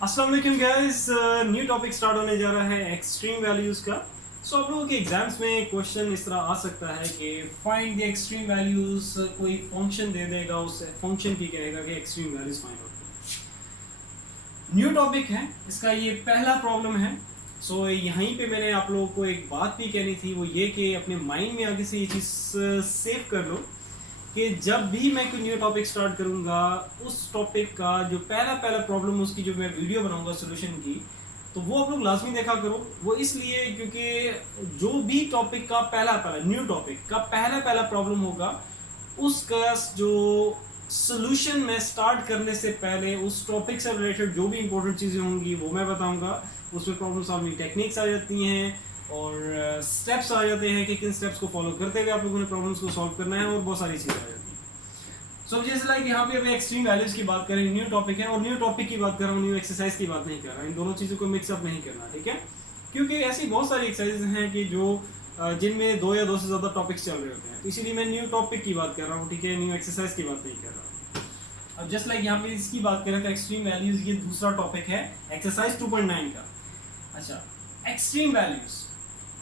अस्सलाम वालेकुम guys. New topic start होने जा रहा है एक्सट्रीम वैल्यूज़ का। आप लोगों के एग्जाम्स में क्वेश्चन इस तरह आ सकता है कि फाइंड द एक्सट्रीम वैल्यूज़। कोई फंक्शन दे देगा, उस फंक्शन की कहेगा कि एक्सट्रीम वैल्यूज़ फाइंड आउट करो। न्यू टॉपिक है, इसका ये पहला प्रॉब्लम है। यहीं पे मैंने आप लोगों को एक बात भी कहनी थी, वो ये कि अपने माइंड में आगे से ये चीज़ सेव कर लो कि जब भी मैं कोई न्यू टॉपिक स्टार्ट करूंगा, उस टॉपिक का जो पहला पहला प्रॉब्लम, उसकी जो मैं वीडियो बनाऊंगा सोल्यूशन की, तो वो आप लोग लाजमी देखा करो। वो इसलिए क्योंकि जो भी टॉपिक का पहला पहला न्यू टॉपिक का पहला पहला प्रॉब्लम होगा, उसका जो सोल्यूशन मैं स्टार्ट करने से पहले उस टॉपिक से रिलेटेड जो भी इंपॉर्टेंट चीज़ें होंगी वो मैं बताऊंगा। उसमें प्रॉब्लम सॉल्विंग टेक्निक्स आ जाती हैं और स्टेप्स आ जाते हैं कि किन स्टेप्स को फॉलो करते हुए आप लोगों ने प्रॉब्लम्स को सॉल्व करना है, और बहुत सारी चीज़ें आ जाती हैं। जैसे लाइक यहाँ पे अभी एक्सट्रीम वैल्यूज की बात करें, न्यू टॉपिक है और न्यू टॉपिक की बात कर रहा हूँ, न्यू एक्सरसाइज की बात नहीं कर रहा। इन दोनों चीज़ों को मिक्सअप नहीं करना, ठीक है? क्योंकि ऐसी बहुत सारी एक्सरसाइज हैं कि जो जिनमें दो या दो से ज़्यादा टॉपिक्स चल रहे होते हैं, तो इसीलिए मैं न्यू टॉपिक की बात कर रहा हूँ, ठीक है? न्यू एक्सरसाइज की बात नहीं कर रहा। अब जस्ट लाइक यहाँ पे इसकी बात करें तो एक्सट्रीम वैल्यूज ये दूसरा टॉपिक है एक्सरसाइज 2.9 का। अच्छा, एक्सट्रीम वैल्यूज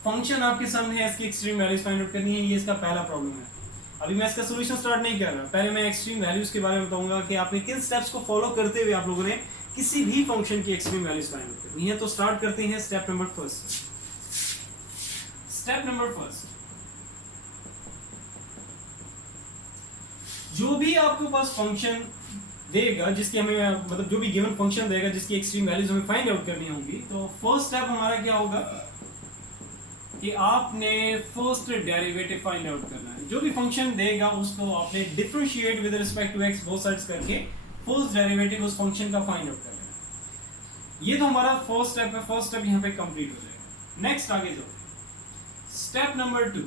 फंक्शन आपके सामने है, इसकी एक्सट्रीम वैल्यूज फाइंड आउट करनी है। ये इसका पहला प्रॉब्लम है। अभी मैं इसका सोल्यूशन स्टार्ट नहीं कर रहा, पहले मैं एक्सट्रीम वैल्यूज के बारे में बताऊंगा कि आपने किन स्टेप्स को फॉलो करते हुए आप लोगों ने किसी भी फंक्शन की एक्सट्रीम वैल्यूज फाइंड आउट करनी है। तो स्टार्ट करते हैं step number first. Step number first, जो भी आपके पास फंक्शन देगा जिसकी हमें मतलब जो भी गिवन फंक्शन देगा जिसकी एक्सट्रीम वैल्यूज हमें फाइंड आउट करनी होगी, तो फर्स्ट स्टेप हमारा क्या होगा कि आपने फर्स्ट डेरिवेटिव फाइंड आउट करना है। जो भी फंक्शन देगा उसको आपने differentiate with respect to x both sides करके फर्स्ट डेरिवेटिव उस फंक्शन का फाइंड आउट कर लेना। ये तो हमारा फर्स्ट स्टेप है। फर्स्ट स्टेप यहाँ पे कंप्लीट हो जाएगा। नेक्स्ट आगे जाओ, स्टेप नंबर 2।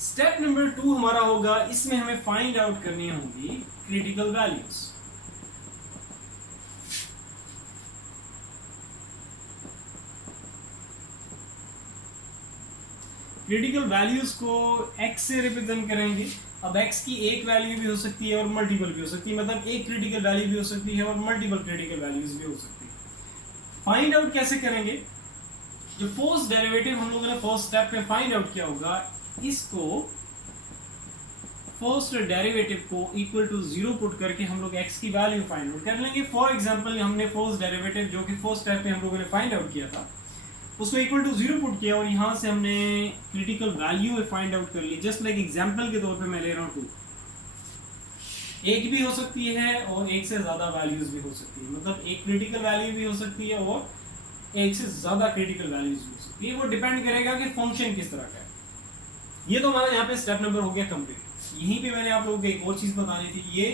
स्टेप नंबर 2 हमारा होगा, इसमें हमें फाइंड आउट करनी होगी क्रिटिकल वैल्यूज। क्रिटिकल वैल्यूज को x से रिप्रेजेंट करेंगे। अब x की एक वैल्यू भी हो सकती है और मल्टीपल भी हो सकती है, मतलब एक क्रिटिकल वैल्यू भी हो सकती है और मल्टीपल क्रिटिकल वैल्यूज भी हो सकती है। फाइंड आउट कैसे करेंगे? जो फर्स्ट डेरिवेटिव हम लोगों ने फर्स्ट स्टेप में फाइंड आउट किया होगा, इसको फर्स्ट डेरिवेटिव को इक्वल टू 0 पुट करके हम लोग x की वैल्यू फाइंड आउट कर लेंगे। फॉर एग्जांपल, हमने फर्स्ट डेरिवेटिव जो कि फर्स्ट स्टेप में हम लोगों ने फाइंड आउट किया था, उसको इक्वल टू 0 पुट किया और यहाँ से हमने क्रिटिकल वैल्यू फाइंड आउट कर ली। जस्ट लाइक एग्जांपल के तौर पे मैं ले रहा हूँ 2। एक भी हो सकती है और एक से ज़्यादा वैल्यूज भी हो सकती है, मतलब एक क्रिटिकल वैल्यू भी हो सकती है और एक से ज़्यादा क्रिटिकल वैल्यूज भी हो सकती है। वो डिपेंड करेगा कि फंक्शन किस तरह का है। ये तो हमारा यहाँ पे स्टेप नंबर हो गया कंप्लीट। यहीं पे मैंने आप लोगों को एक और चीज़ बतानी थी, ये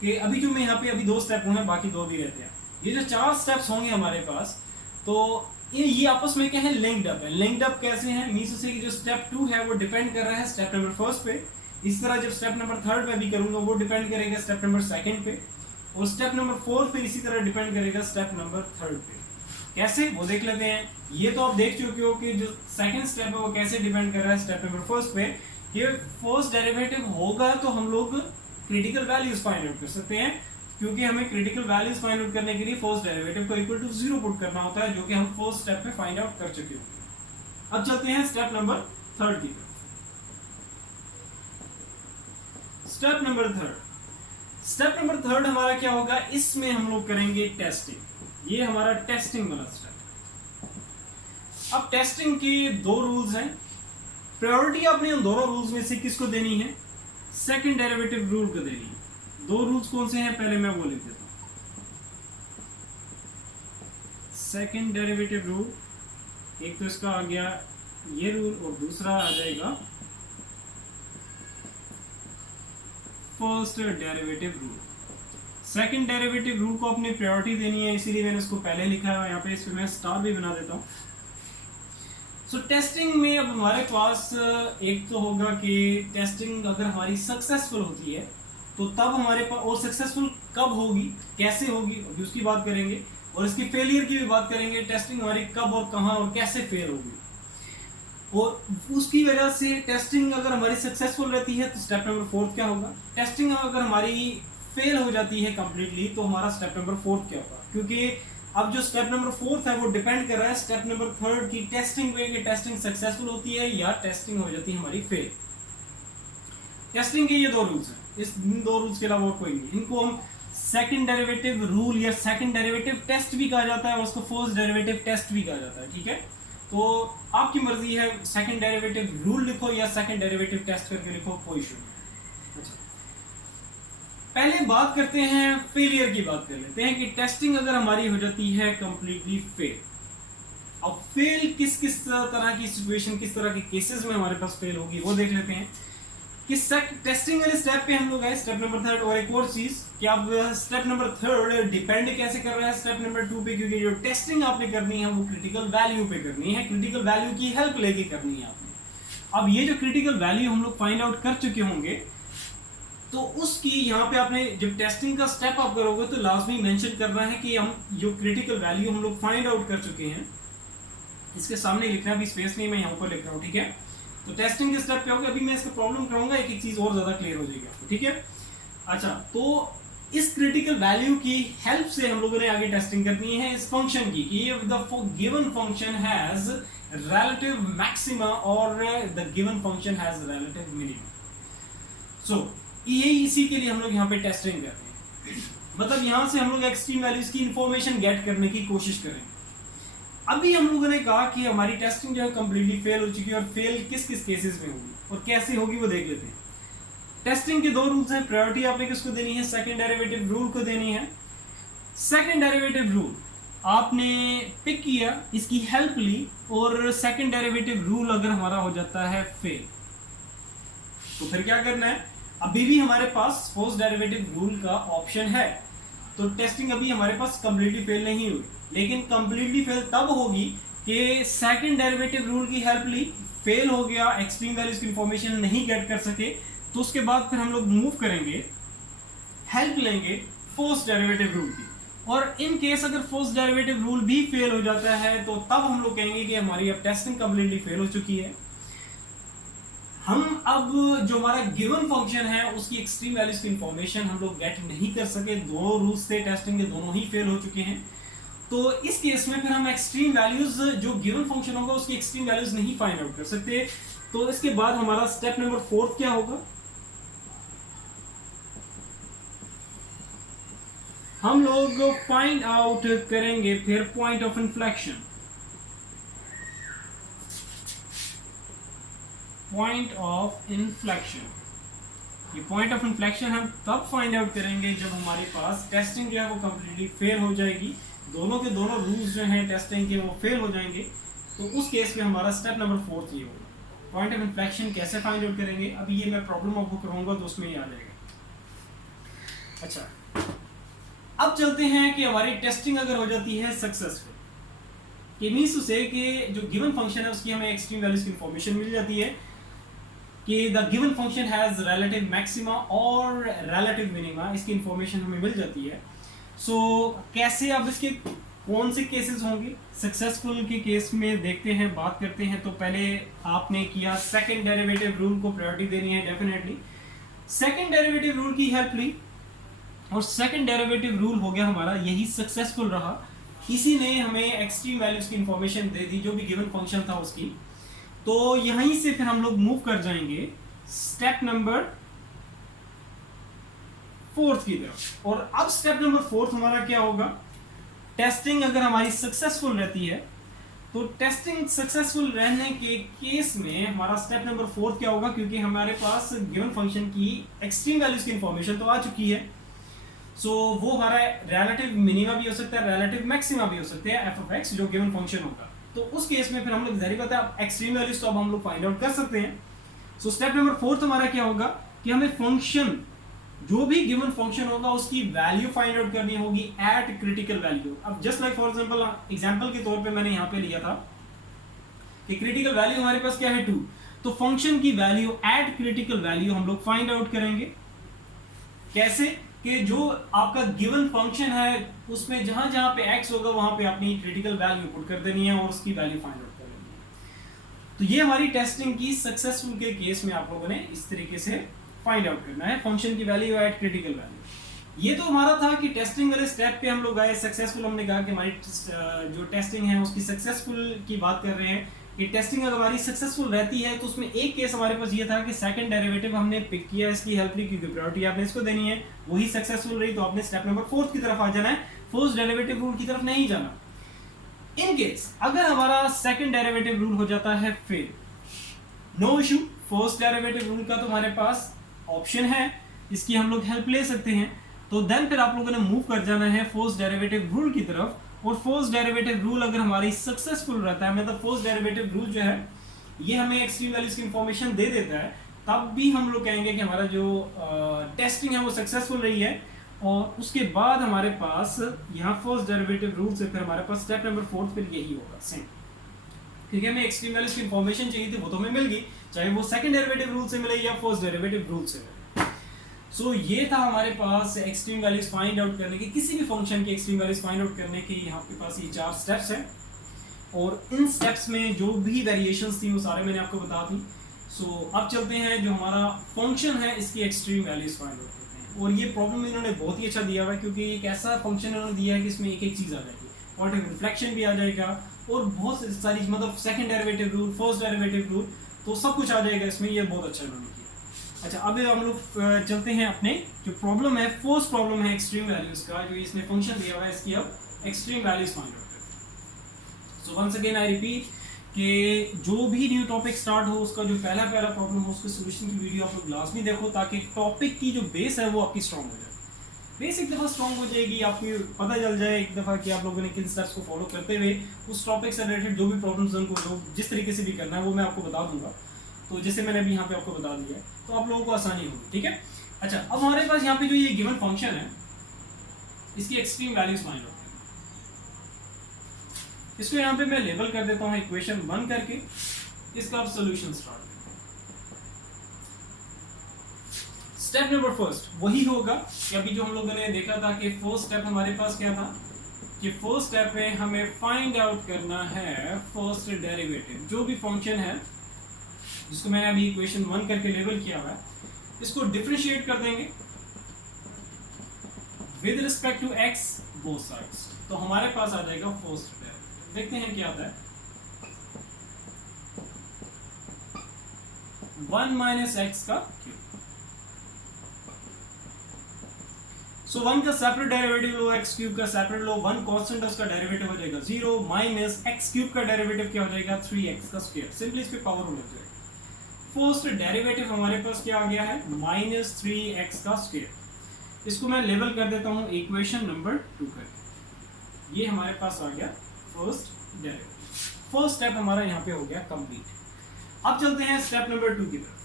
कि अभी जो मैं यहाँ पे अभी 2 स्टेप हुए हैं, बाकी 2 भी रहते हैं। ये जो 4 स्टेप्स होंगे हमारे पास, तो ये आपस में क्या है, लिंक्ड अप है। लिंक्ड अप कैसे हैं? मींस से कि जो स्टेप 2 है वो डिपेंड कर रहा है स्टेप नंबर 1 पे। इस तरह जब स्टेप नंबर 3 में भी करूंगा वो डिपेंड करेगा स्टेप नंबर 2 पे, और स्टेप नंबर 4 पे इसी तरह डिपेंड करेगा स्टेप नंबर 3 पे। कैसे, वो देख लेते हैं। ये तो आप देख चुके हो कि जो सेकंड स्टेप है वो कैसे डिपेंड कर रहा है स्टेप नंबर 1 पे। ये फर्स्ट डेरिवेटिव होगा तो हम लोग क्रिटिकल वैल्यूज फाइंड आउट कर सकते हैं, क्योंकि हमें क्रिटिकल वैल्यूज फाइंड आउट करने के लिए फर्स्ट डेरिवेटिव को इक्वल टू 0 पुट करना होता है, जो कि हम फर्स्ट स्टेप में फाइंड आउट कर चुके हैं। अब चलते हैं स्टेप नंबर 3 की तरफ। Step number 3। स्टेप नंबर 3 हमारा क्या होगा? इसमें हम लोग करेंगे टेस्टिंग। ये हमारा टेस्टिंग वाला स्टेप। अब टेस्टिंग के 2 रूल्स हैं। प्रायोरिटी आपने उन दोनों रूल्स में से किसको देनी है? सेकंड डेरिवेटिव रूल को देनी है। 2 रूल्स कौन से हैं? पहले मैं वो लिख देता हूं। सेकंड डेरिवेटिव रूल, एक तो इसका आ गया ये रूल और दूसरा आ जाएगा first derivative rule. Second derivative rule को अपनी प्रायोरिटी देनी है, इसीलिए मैंने इसको पहले लिखा है। यहाँ पे इसमें मैं स्टार भी बना देता हूँ। टेस्टिंग में अब हमारे पास एक तो होगा कि टेस्टिंग अगर हमारी सक्सेसफुल होती है तो तब हमारे पास, और सक्सेसफुल कब होगी, कैसे होगी, अभी उसकी बात करेंगे, और इसकी फेलियर की भी बात करेंगे। टेस्टिंग हमारी कब और कहाँ और कैसे फेल होगी, और उसकी वजह से टेस्टिंग अगर हमारी सक्सेसफुल रहती है तो स्टेप नंबर 4 क्या होगा? टेस्टिंग अगर हमारी फेल हो जाती है कंप्लीटली, तो हमारा स्टेप नंबर 4 क्या होगा, क्योंकि अब जो स्टेप नंबर 4 है वो डिपेंड कर रहा है स्टेप नंबर 3 की टेस्टिंग पे, कि टेस्टिंग सक्सेसफुल होती है या टेस्टिंग हो जाती है हमारी फेल। टेस्टिंग के ये दो रूल्स हैं, इस दो रूल्स के अलावा और कोई नहीं। इनको हम सेकंड डेरिवेटिव रूल या सेकंड डेरिवेटिव टेस्ट भी कहा जाता है, और उसको फर्स्ट डेरिवेटिव टेस्ट भी कहा जाता है, ठीक है। तो आपकी मर्जी है, सेकंड डेरिवेटिव रूल लिखो या सेकंड डेरिवेटिव टेस्ट करके लिखो, कोई इशू नहीं। अच्छा, पहले बात करते हैं फेलियर की, बात कर लेते हैं कि टेस्टिंग अगर हमारी हो जाती है कंप्लीटली फेल। अब फेल किस किस तरह की सिचुएशन, किस तरह के केसेस में हमारे पास फेल होगी वो देख लेते हैं। कि टेस्टिंग वाले स्टेप पे हम लोग आए, स्टेप नंबर 3। और एक और चीज कि अब स्टेप नंबर 3 डिपेंड कैसे कर रहा है स्टेप नंबर 2 पे, क्योंकि जो टेस्टिंग आपने करनी है वो क्रिटिकल वैल्यू पे करनी है, क्रिटिकल वैल्यू की हेल्प लेके करनी है आपने। अब ये जो क्रिटिकल वैल्यू हम लोग फाइंड आउट कर चुके होंगे, तो उसकी यहाँ पे आपने जब टेस्टिंग का स्टेप आप करोगे तो लाजमी मेंशन करना है कि हम जो क्रिटिकल वैल्यू हम लोग फाइंड आउट कर चुके हैं, इसके सामने लिखना भी स्पेस नहीं, मैं यहाँ पर लिख रहा हूँ, ठीक है। तो टेस्टिंग के स्टेप क्या होगा, अभी मैं इसका प्रॉब्लम कराऊंगा, एक एक चीज और ज्यादा क्लियर हो जाएगी आपको, ठीक है। अच्छा, तो इस क्रिटिकल वैल्यू की हेल्प से हम लोगों ने आगे टेस्टिंग करनी है इस फंक्शन की, कि the given function has relative maxima और the given function has relative minimum. So ये इसी के लिए हम लोग यहाँ पे टेस्टिंग करते हैं, मतलब यहाँ से हम लोग एक्सट्रीम वैल्यूज की इंफॉर्मेशन गेट करने की कोशिश करेंगे। अभी हम लोगों ने कहा कि हमारी टेस्टिंग जो है कंप्लीटली फेल हो चुकी है, और फेल किस किस केसेस में होगी और कैसे होगी वो देख लेते हैं। टेस्टिंग के दो रूल्स हैं, प्रायोरिटी आपने किसको देनी है, सेकंड डेरिवेटिव रूल को देनी है। सेकंड डेरिवेटिव रूल आपने पिक किया, इसकी हेल्प ली, और सेकंड डेरिवेटिव रूल अगर हमारा हो जाता है फेल, तो फिर क्या करना है, अभी भी हमारे पास फर्स्ट डेरिवेटिव रूल का ऑप्शन है, तो टेस्टिंग अभी हमारे पास कंप्लीटली फेल नहीं हुई, लेकिन कंप्लीटली फेल तब होगी कि सेकंड डेरिवेटिव रूल की हेल्प ली, फेल हो गया, एक्सट्रीम वैल्यूज की इंफॉर्मेशन नहीं गेट कर सके, तो उसके बाद फिर हम लोग मूव करेंगे, हेल्प लेंगे फर्स्ट डेरिवेटिव रूल की। और इन केस अगर फर्स्ट डेरिवेटिव रूल भी फेल हो जाता है, तो तब हम लोग कहेंगे कि हमारी अब टेस्टिंग कंप्लीटली फेल हो चुकी है। हम अब जो हमारा गिवन फंक्शन है उसकी एक्सट्रीम वैल्यूज की इंफॉर्मेशन हम लोग गेट नहीं कर सके, दोनों रूल्स से टेस्टिंग के दोनों ही फेल हो चुके हैं। तो इस केस में फिर हम एक्सट्रीम वैल्यूज, जो गिवन फंक्शन होगा उसकी एक्सट्रीम वैल्यूज नहीं फाइंड आउट कर सकते। तो इसके बाद हमारा स्टेप नंबर 4 क्या होगा, हम लोग फाइंड आउट करेंगे फिर point of inflection. Point of inflection, ये पॉइंट ऑफ इन्फ्लेक्शन हम तब फाइंड आउट करेंगे जब हमारे पास टेस्टिंग जो है वो कंप्लीटली फेल हो जाएगी, दोनों के दोनों रूल्स जो हैं टेस्टिंग के वो फेल हो जाएंगे। तो उस केस में हमारा स्टेप नंबर 4 ये होगा। पॉइंट ऑफ इन्फ्लेक्शन कैसे फाइंड आउट करेंगे, अभी ये मैं प्रॉब्लम आपको करूंगा तो उसमें ही आ जाएगा। अच्छा, अब चलते हैं कि हमारी टेस्टिंग अगर हो जाती है सक्सेसफुल, कि मीन्स टू से कि जो गिवन फंक्शन है उसकी हमें एक्सट्रीम वैल्यूज की इंफॉर्मेशन मिल जाती है, कि the given function has relative maxima और रिलेटिव मिनिमा, इसकी इंफॉर्मेशन हमें मिल जाती है। सो कैसे, अब इसके कौन से केसेस होंगे सक्सेसफुल के केस में देखते हैं, बात करते हैं। तो पहले आपने किया सेकंड डेरिवेटिव रूल को प्रायोरिटी देनी है, डेफिनेटली सेकंड डेरिवेटिव रूल की हेल्प ली, और सेकंड डेरिवेटिव रूल हो गया हमारा, यही सक्सेसफुल रहा, इसी ने हमें एक्सट्रीम वैल्यूज की इंफॉर्मेशन दे दी जो भी गिवन फंक्शन था उसकी। तो यहीं से फिर हम लोग मूव कर जाएंगे स्टेप नंबर 4 की तरफ। और अब स्टेप नंबर 4 हमारा क्या होगा, टेस्टिंग अगर हमारी सक्सेसफुल रहती है, तो टेस्टिंग सक्सेसफुल रहने के केस में हमारा स्टेप नंबर 4 क्या होगा, क्योंकि हमारे पास गिवन फंक्शन की एक्सट्रीम वैल्यूज की इंफॉर्मेशन तो आ चुकी है। सो वो हमारा रिलेटिव मिनिमा भी हो सकता है, रिलेटिव मैक्सिमा भी हो सकते हैं, एफ ऑफ एक्स जो गिवन फंक्शन होगा। तो उस केस में फिर हम लोग जारी बात है एक्सट्रीम वैल्यूज तो अब हम लोग फाइंड आउट कर सकते हैं। सो स्टेप नंबर 4 हमारा क्या होगा कि हमें फंक्शन, जो भी गिवन फंक्शन होगा उसकी वैल्यू फाइंड आउट करनी होगी एट क्रिटिकल वैल्यू। अब जस्ट लाइक फॉर एग्जांपल के तौर पे मैंने यहाँ पे लिया था कि क्रिटिकल वैल्यू हमारे पास क्या है 2, तो फंक्शन की वैल्यू एट क्रिटिकल वैल्यू हम लोग फाइंड आउट करेंगे। कैसे, कि जो आपका गिवन फंक्शन है उसमें जहां जहां पे x होगा वहां पे अपनी क्रिटिकल वैल्यू पुट कर देनी है और उसकी वैल्यू फाइंड आउट कर लेनी है। तो ये हमारी टेस्टिंग की सक्सेसफुल के केस में आप लोगों ने इस तरीके से फाइंड आउट करना है फंक्शन की वैल्यू एट क्रिटिकल वैल्यू। ये तो हमारा था कि टेस्टिंग वाले स्टेप पे हम लोग आए सक्सेसफुल। हमने कहा कि हमारी जो टेस्टिंग है उसकी सक्सेसफुल की बात कर रहे हैं कि टेस्टिंग अगर हमारी सक्सेसफुल रहती है तो उसमें एक केस हमारे पास ये था कि सेकंड डेरिवेटिव हमने पिक किया, इसकी हेल्प ली क्योंकि प्रायोरिटी आपने इसको देनी है, वही सक्सेसफुल रही तो आपने स्टेप नंबर 4 की तरफ आ जाना है, फर्स्ट डेरिवेटिव रूल की तरफ नहीं जाना। इन केस अगर हमारा सेकंड डेरिवेटिव रूल हो जाता है fail, no issue, first derivative rule का तो हमारे पास ऑप्शन है, इसकी हम लोग हेल्प ले सकते हैं। तो देन फिर आप लोगों ने मूव कर जाना है फर्स्ट डेरिवेटिव रूल की तरफ, और फर्स्ट डेरिवेटिव रूल अगर हमारी सक्सेसफुल रहता है, मतलब फर्स्ट डेरिवेटिव रूल जो है ये हमें एक्सट्रीम वैल्यूज की इंफॉर्मेशन दे देता है, तब भी हम लोग कहेंगे कि हमारा जो टेस्टिंग है वो सक्सेसफुल रही है। और उसके बाद हमारे पास यहाँ फर्स्ट डेरिवेटिव रूल से फिर हमारे पास स्टेप नंबर 4 फिर यही होगा सेम, क्योंकि हमें एक्सट्रीम वैल्यूज की इंफॉर्मेशन चाहिए थी, वो तो हमें मिल गई, चाहे वो सेकंड डेरिवेटिव रूल से मिले या फर्स्ट डेरिवेटिव रूल से मिले। सो ये था हमारे पास एक्सट्रीम वैल्यूज फाइंड आउट करने के, किसी भी फंक्शन की एक्सट्रीम वैल्यूज फाइंड आउट करने के यहाँ पे पास ये 4 स्टेप्स हैं, और इन स्टेप्स में जो भी वेरिएशंस थी वो सारे मैंने आपको बता दी। सो अब चलते हैं जो हमारा फंक्शन है इसकी एक्सट्रीम वैल्यूज फाइंड आउट करते हैं। और ये प्रॉब्लम इन्होंने बहुत ही अच्छा दिया हुआ है, क्योंकि एक ऐसा फंक्शन इन्होंने दिया है कि इसमें एक एक चीज़ आ जाएगी, और रिफ्लेक्शन भी आ जाएगा और बहुत सारी, मतलब second derivative rule, first derivative rule, तो सब कुछ आ जाएगा इसमें। ये बहुत अच्छा इन्होंने किया। अच्छा, अब हम लोग चलते हैं अपने जो प्रॉब्लम है, फर्स्ट प्रॉब्लम है एक्सट्रीम वैल्यूज का, जो इसने फंक्शन दिया हुआ है इसकी अब एक्सट्रीम वैल्यूज फाइंड आउट करते हैं। So once again I repeat कि जो भी न्यू टॉपिक स्टार्ट हो उसका जो पहला प्रॉब्लम हो उसके सोल्यूशन की वीडियो आप लोग लाजमी देखो, ताकि टॉपिक की जो बेस है वो आपकी स्ट्रॉन्ग हो जाए। बेस एक दफ़ा स्ट्रॉन्ग हो जाएगी, आपको पता चल जाए एक दफ़ा कि आप लोगों ने किन स्टेप्स को फॉलो करते हुए उस टॉपिक से रिलेटेड जो भी प्रॉब्लम्स उनको जो जिस तरीके से भी करना है वो मैं आपको बता दूंगा। तो जैसे मैंने अभी यहाँ पे आपको बता दिया है तो आप लोगों को आसानी होगी, ठीक है। अच्छा, अब हमारे पास यहाँ पे जो ये गिवन फंक्शन है इसकी एक्सट्रीम वैल्यूज फाइंड आउट करना, इसको यहाँ पे मैं लेबल कर देता हूँ इक्वेशन 1 करके, इसका अब solution start. Step number first वही होगा कि अभी जो हम लोगों ने देखा था कि फर्स्ट स्टेप हमारे पास क्या था कि फर्स्ट स्टेप में हमें फाइंड आउट करना है फर्स्ट डेरिवेटिव, जो भी फंक्शन है जिसको मैंने अभी इक्वेशन 1 करके लेबल किया हुआ है, इसको डिफरेंशिएट कर देंगे with respect to x both sides. तो हमारे पास आ जाएगा फर्स्ट डेरिवेटिव, देखते हैं क्या आता है, 1 माइनस एक्स का क्यूब। सो 1 का सेपरेट डेरिवेटिव लो, एक्स क्यूब का सेपरेट लो, 1 कांस्टेंट उसका डेरिवेटिव हो जाएगा 0, माइनस एक्स क्यूब का डेरिवेटिव क्या हो जाएगा 3x का स्क्वायर, सिंपली इस पे पावर हो जाएगा। फर्स्ट डेरिवेटिव हमारे पास क्या आ गया है माइनस 3x का स्क्वायर, इसको मैं लेबल कर देता हूं इक्वेशन नंबर 2 करके, ये हमारे पास आ गया फर्स्ट डेरिवेटिव। फर्स्ट स्टेप हमारा यहाँ पे हो गया कंप्लीट। अब चलते हैं स्टेप नंबर 2 की तरफ।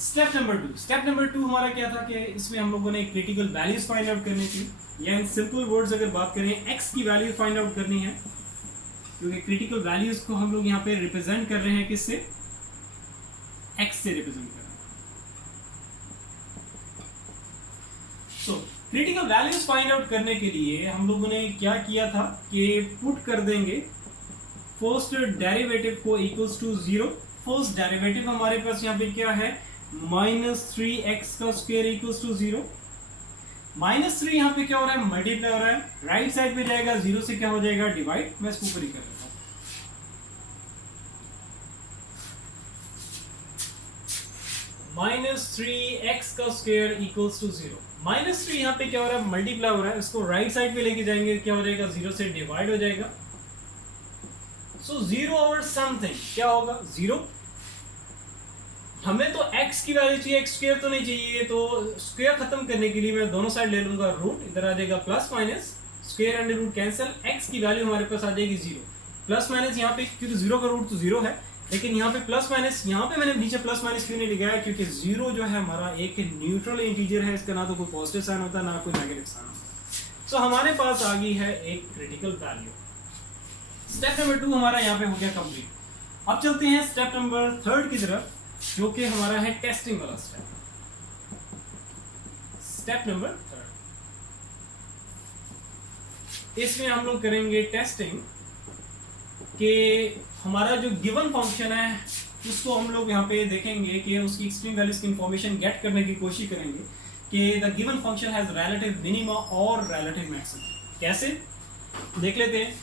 स्टेप नंबर 2 हमारा क्या था कि इसमें हम लोगों ने क्रिटिकल वैल्यूज फाइंड आउट करनी थी, या इन सिंपल वर्ड्स अगर बात करें x की वैल्यू फाइंड आउट करनी है, क्योंकि क्रिटिकल वैल्यूज को हम लोग यहाँ पे रिप्रेजेंट कर रहे हैं किससे, x से रिप्रेजेंट कर रहे हैं। तो क्रिटिकल वैल्यूज फाइंड आउट करने के लिए हम लोगों ने क्या किया था कि पुट कर देंगे फर्स्ट डेरिवेटिव को इक्वल्स टू 0। फर्स्ट डेरिवेटिव हमारे पास यहाँ पे क्या है माइनस 3x का स्क्वायर इक्वल्स टू 0। माइनस 3 यहाँ पे क्या हो रहा है मल्टीप्लाई हो रहा है, राइट साइड पे जाएगा 0 से क्या हो जाएगा डिवाइड, मैं इसको ऊपर ही कर देता हूँ। माइनस 3x का स्क्वायर इक्वल्स टू 0। माइनस 3 यहाँ पे क्या हो रहा है मल्टीप्लाई हो रहा है, इसको राइट साइड पे लेके जाएंगे क्या हो जाएगा 0 से डिवाइड हो जाएगा। सो 0 ओवर समथिंग क्या होगा 0। हमें तो x की वैल्यू चाहिए, x स्क्वायर तो नहीं चाहिए, तो स्क्वायर खत्म करने के लिए मैं दोनों साइड ले लूंगा रूट, इधर आ जाएगा plus minus, square under root cancel, x की वैल्यू हमारे पास आ जाएगी 0। प्लस माइनस यहाँ पे क्योंकि 0 का रूट तो 0 है, लेकिन यहाँ पे प्लस माइनस, यहाँ पे मैंने नीचे प्लस माइनस क्यों नहीं लिखा है, क्योंकि 0 जो है हमारा एक न्यूट्रल इंटीजर है, इसका ना तो कोई पॉजिटिव साइन होता है ना कोई नेगेटिव साइन होता। सो हमारे पास आ गई है एक क्रिटिकल वैल्यू। स्टेप नंबर 2 हमारा यहाँ पे हो गया कंप्लीट। अब चलते हैं स्टेप नंबर 3 की तरफ, जो कि हमारा है टेस्टिंग वाला स्टेप। स्टेप नंबर 3, इसमें हम लोग करेंगे टेस्टिंग कि हमारा जो गिवन फंक्शन है उसको हम लोग यहाँ पे देखेंगे कि उसकी एक्सट्रीम वैल्यूज की इंफॉर्मेशन गेट करने की कोशिश करेंगे कि the given function has relative minima और रिलेटिव मैक्सिमम। कैसे देख लेते हैं।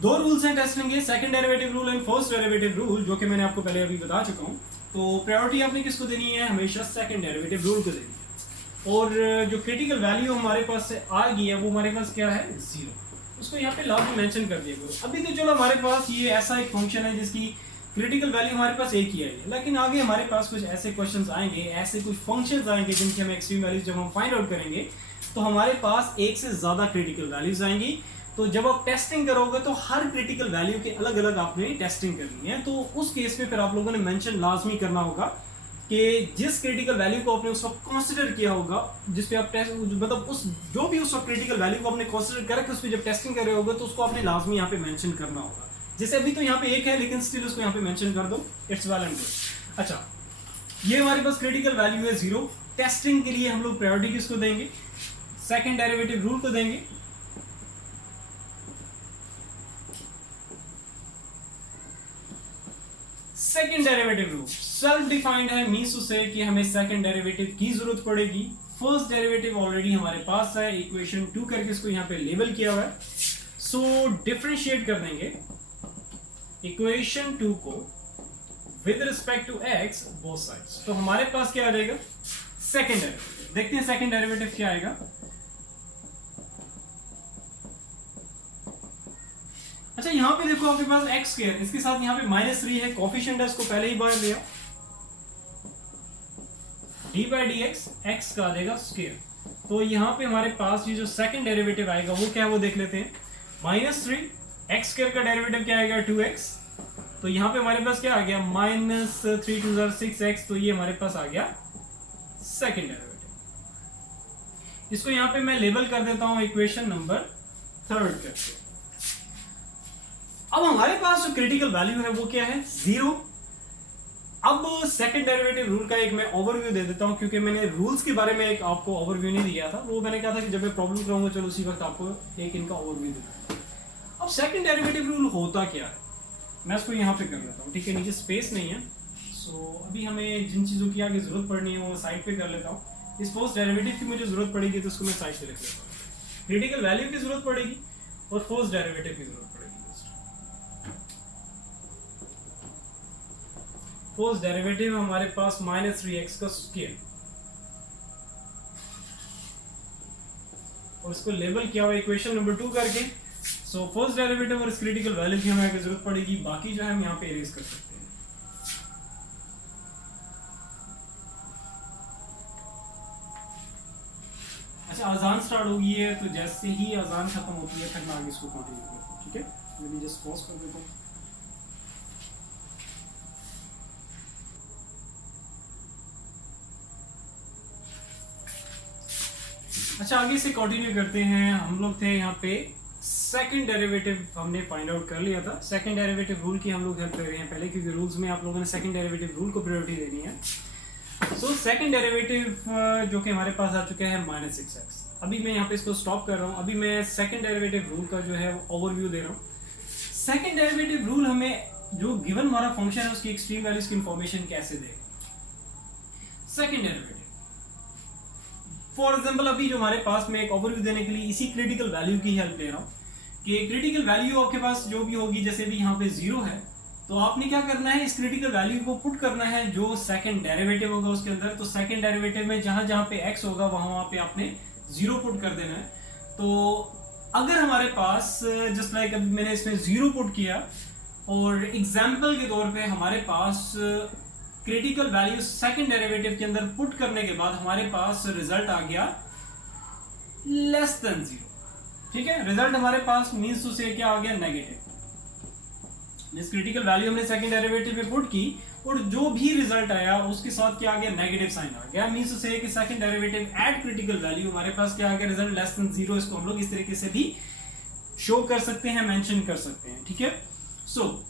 दो रूल्स हैं टेस्टिंग के, second derivative rule and first derivative rule, जो कि मैंने आपको पहले अभी बता चुका हूँ। तो प्रायोरिटी आपने किसको देनी है, हमेशा सेकंड डेरिवेटिव रूल को देनी है। और जो क्रिटिकल वैल्यू हमारे पास से आ गई है वो हमारे पास क्या है, 0। उसको यहाँ पे लाजमी मेंशन कर दिया करो। अभी तो चलो हमारे पास ये ऐसा एक फंक्शन है जिसकी क्रिटिकल वैल्यू हमारे पास एक ही है, लेकिन आगे हमारे पास कुछ ऐसे क्वेश्चंस आएंगे, ऐसे कुछ फंक्शंस आएंगे जिनकी हम एक्सट्रीम वैल्यूज जब हम फाइंड आउट करेंगे तो हमारे पास एक से ज़्यादा क्रिटिकल वैल्यूज आएंगी। तो जब आप टेस्टिंग करोगे तो हर क्रिटिकल वैल्यू के अलग अलग आपने टेस्टिंग करनी है। तो उस केस में फिर आप लोगों ने मेंशन लाजमी करना होगा कि जिस क्रिटिकल वैल्यू को आपने उस वक्त कंसीडर किया होगा, जिस पे आप टेस्ट मतलब उस जो भी उस वक्त क्रिटिकल वैल्यू को आपने कंसीडर करके उस पर जब टेस्टिंग कर रहे होगे तो उसको आपने लाजमी यहाँ पे मेंशन करना होगा। जैसे अभी तो यहाँ पे एक है लेकिन स्टिल उसको यहाँ पे मेंशन कर दो, इट्स वेल एंड गुड। अच्छा, ये हमारे पास क्रिटिकल वैल्यू है 0। टेस्टिंग के लिए हम लोग प्रायोरिटी किसको देंगे, सेकंड डेरिवेटिव रूल को देंगे। Second derivative rule self defined है, मींस टू से कि हमें सेकंड डेरिवेटिव की जरूरत पड़ेगी। फर्स्ट डेरिवेटिव ऑलरेडी हमारे पास है, इक्वेशन 2 करके इसको यहाँ पे लेबल किया हुआ है। सो डिफरेंशिएट कर देंगे इक्वेशन 2 को with respect to x both sides. तो हमारे पास क्या आ जाएगा, सेकंड डेरिवेटिव। देखते हैं सेकंड डेरिवेटिव क्या आएगा। अच्छा, यहां पे देखो आपके पास एक्स स्क्वायर, इसके साथ यहां पे -3 है, कोफिशिएंट है, इसको पहले ही बाहर लिया, d/dx x का आ जाएगा स्क्वायर। तो यहां पे हमारे पास ये जो सेकंड डेरिवेटिव आएगा वो क्या है वो देख लेते हैं। -3 x स्क्वायर का डेरिवेटिव क्या आएगा, 2x। तो यहां पे हमारे पास क्या आ गया, -3 2 6x। तो ये हमारे पास आ गया सेकंड डेरिवेटिव। इसको यहां पे मैं लेबल कर देता हूं इक्वेशन नंबर 3 करके। अब हमारे पास जो क्रिटिकल वैल्यू है वो क्या है, 0। अब सेकंड डेरिवेटिव रूल का एक मैं ओवरव्यू दे देता हूं, क्योंकि मैंने रूल्स के बारे में एक आपको ओवरव्यू नहीं दिया था। वो मैंने कहा था कि जब मैं प्रॉब्लम कराऊंगा चलो उसी वक्त आपको एक इनका ओवरव्यू दे दूंगा। अब सेकंड डेरिवेटिव रूल होता क्या है, मैं इसको यहाँ पे कर लेता हूँ, ठीक है। नीचे स्पेस नहीं है, सो अभी हमें जिन चीज़ों की आगे जरूरत पड़नी है वो साइड पे कर लेता हूँ। इस फर्स्ट डेरिवेटिव की मुझे जरूरत पड़ेगी तो उसको मैं साइड पे लिख लेता हूँ। क्रिटिकल वैल्यू की जरूरत पड़ेगी और फर्स्ट डेरिवेटिव की जरूरत पड़ेगी। फर्स्ट डेरिवेटिव हमारे पास -3x का स्क्वायर, और इसको लेबल किया हुआ इक्वेशन नंबर 2 करके। सो फर्स्ट डेरिवेटिव और इस क्रिटिकल वैल्यू की हमें जरूरत पड़ेगी, बाकी जो है हम यहाँ पे इरेज कर सकते हैं। अच्छा, अजान स्टार्ट होगी है, तो जैसे ही अजान खत्म होती है फिर मैं आगे इसको कंटिन्यू करता हूँ, ठीक है। मैं जस्ट पॉज कर देता हूँ। अच्छा, आगे से कंटिन्यू करते हैं। हम लोग थे यहाँ पे सेकंड डेरिवेटिव हमने फाइंड आउट कर लिया था। सेकंड डेरिवेटिव रूल की हम लोग हेल्प कर रहे हैं पहले, क्योंकि रूल्स में आप लोगों ने सेकंड डेरिवेटिव रूल को प्रायोरिटी देनी है। सो सेकंड डेरिवेटिव जो कि हमारे पास आ चुका है -6x। अभी मैं यहाँ पे इसको स्टॉप कर रहा हूँ। अभी मैं सेकंड डेरिवेटिव रूल का जो है ओवरव्यू दे रहा हूँ। सेकंड डेरिवेटिव रूल हमें जो गिवन हमारा फंक्शन है उसकी एक्सट्रीम वैल्यूज की इंफॉर्मेशन कैसे देगा। सेकंड डेरिवेटिव फॉर एग्जाम्पल अभी जो हमारे पास में एक ओवरव्यू देने के लिए इसी क्रिटिकल वैल्यू की हेल्प ले रहा हूँ कि क्रिटिकल वैल्यू आपके पास जो भी होगी, जैसे भी यहाँ पे 0 है तो आपने क्या करना है, इस क्रिटिकल वैल्यू को पुट करना है जो सेकंड डेरिवेटिव होगा उसके अंदर। तो सेकंड डेरिवेटिव में जहां जहां पे x होगा वहां पे आपने 0 पुट कर देना है। तो अगर हमारे पास जस्ट लाइक अभी मैंने इसमें 0 पुट किया और एग्जाम्पल के तौर पे हमारे पास क्रिटिकल वैल्यू सेकंड डेरिवेटिव के अंदर पुट करने के बाद हमारे पास रिजल्ट आ गया <0। ठीक है, रिजल्ट हमारे पास मींस टू से क्या आ गया, नेगेटिव। इस क्रिटिकल वैल्यू हमने सेकंड डेरिवेटिव में पुट की और जो भी रिजल्ट आया उसके साथ क्या आ गया, नेगेटिव साइन आ गया। मींस टू से कि second derivative eight critical value हमारे पास क्या आ गया, रिजल्ट <0। इसको हम लोग इस तरीके से भी शो कर सकते हैं, मेंशन कर सकते हैं, ठीक है। सो